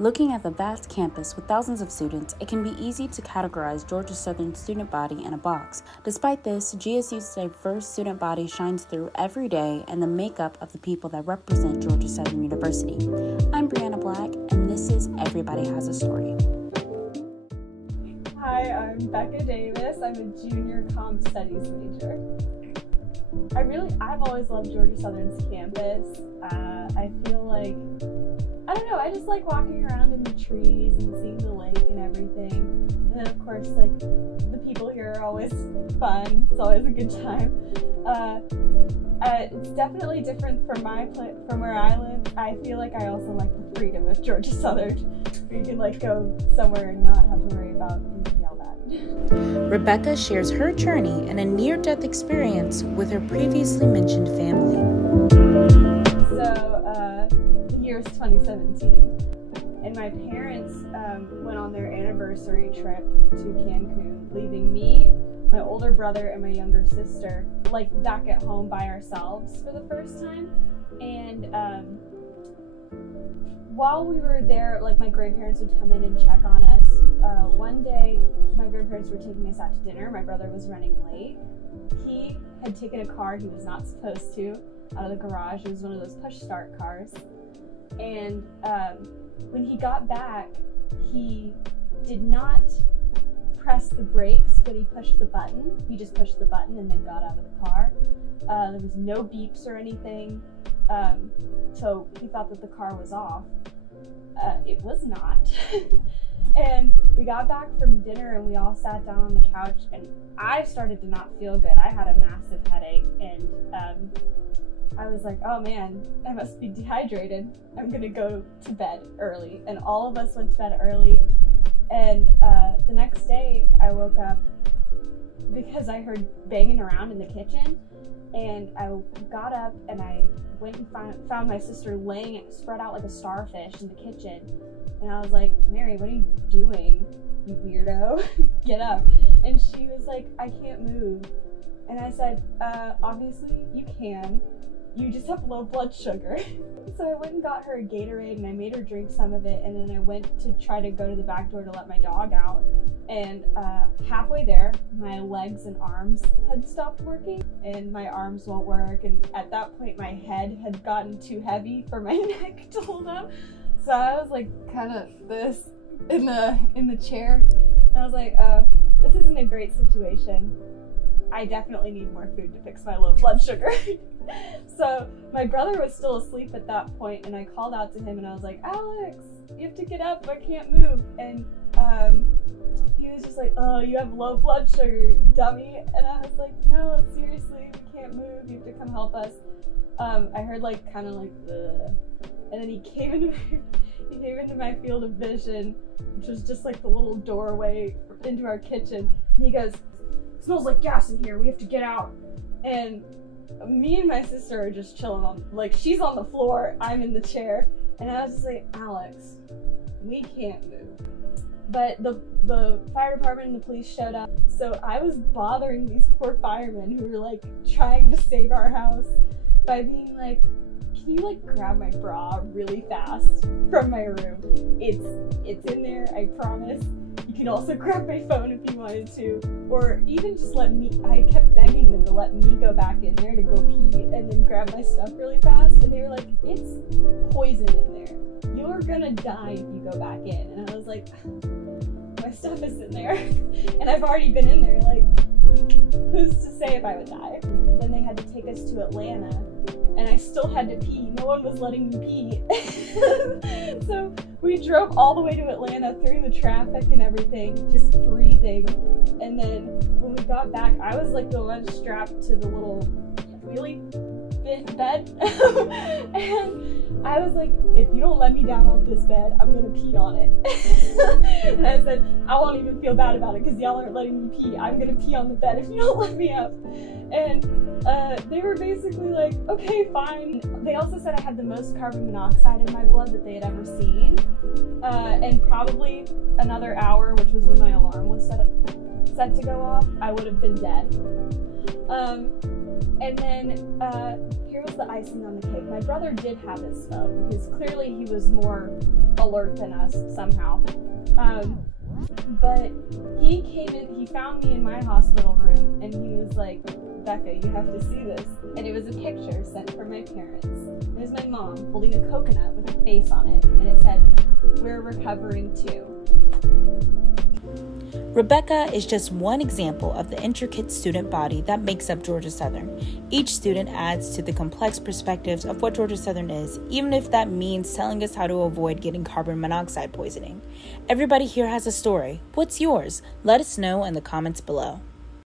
Looking at the vast campus with thousands of students, it can be easy to categorize Georgia Southern's student body in a box. Despite this, GSU's diverse student body shines through every day in the makeup of the people that represent Georgia Southern University. I'm Brianna Black, and this is Everybody Has a Story. Hi, I'm Becca Davis. I'm a junior comp studies major. I've always loved Georgia Southern's campus. I feel like, I don't know, I just like walking around in the trees and seeing the lake and everything. And then of course, like, the people here are always fun. It's always a good time. It's definitely different from where I live. I feel like I also like the freedom of Georgia Southern, where you can like go somewhere and not have to worry about being yelled at. Rebecca shares her journey and a near-death experience with her previously mentioned family. So, the year is 2017, and my parents went on their anniversary trip to Cancun, leaving me, my older brother, and my younger sister, like, back at home by ourselves for the first time. And while we were there, like, my grandparents would come in and check on us. One day, my grandparents were taking us out to dinner. My brother was running late. He had taken a car he was not supposed to out of the garage. It was one of those push start cars. And when he got back, he did not press the brakes, but he pushed the button. He just pushed the button and then got out of the car. There was no beeps or anything, so he thought that the car was off. It was not. And we got back from dinner and we all sat down on the couch, and I started to not feel good. I had a massive headache, and I was like, oh man, I must be dehydrated. I'm gonna go to bed early. And all of us went to bed early. And the next day I woke up because I heard banging around in the kitchen, and I got up and I went and found my sister laying spread out like a starfish in the kitchen. And I was like, Mary, what are you doing, you weirdo? Get up. And she was like, I can't move. And I said, obviously you can. You just have low blood sugar. So I went and got her a Gatorade and I made her drink some of it, and then I went to try to go to the back door to let my dog out. And halfway there, my legs and arms had stopped working, and my arms won't work. And at that point, my head had gotten too heavy for my neck to hold up. So I was like kind of this in the chair. And I was like, this isn't a great situation. I definitely need more food to fix my low blood sugar. So my brother was still asleep at that point, and I called out to him and I was like, Alex, you have to get up, I can't move. And he was just like, oh, you have low blood sugar, dummy. And I was like, no, seriously, we can't move, you have to come help us. I heard like kind of like the, and then he came into my field of vision, which was just like the little doorway into our kitchen. And he goes, it smells like gas in here, we have to get out. And me and my sister are just chilling on, like, she's on the floor, I'm in the chair. And I was just like, Alex, we can't move. But the fire department and the police showed up. So I was bothering these poor firemen who were like trying to save our house by being like, can you like grab my bra really fast from my room? It's in there, I promise. You can also grab my phone if you wanted to, or even just let me, I kept begging them to let me go back in there to go pee and then grab my stuff really fast, and they were like, it's poison in there. You're gonna die if you go back in. And I was like, my stuff is in there, and I've already been in there, like, who's to say if I would die? Then they had to take us to Atlanta, and I still had to pee. No one was letting me pee. So we drove all the way to Atlanta through the traffic and everything, just breathing. And then when we got back, I was like the one strapped to the little wheelie bed. And I was like, if you don't let me down off this bed, I'm gonna pee on it. And I said, I won't even feel bad about it because y'all aren't letting me pee. I'm gonna pee on the bed if you don't let me up. And they were basically like, okay, fine. They also said I had the most carbon monoxide in my blood that they had ever seen. And probably another hour, which was when my alarm was set up, set to go off, I would have been dead. And then here was the icing on the cake. My brother did have his phone because clearly he was more alert than us somehow. But he came in, he found me in my hospital room, and he was like, Becca, you have to see this. And it was a picture sent from my parents. It was my mom holding a coconut with her face on it, and it said, "We're recovering too." Rebecca is just one example of the intricate student body that makes up Georgia Southern. Each student adds to the complex perspectives of what Georgia Southern is, even if that means telling us how to avoid getting carbon monoxide poisoning. Everybody here has a story. What's yours? Let us know in the comments below.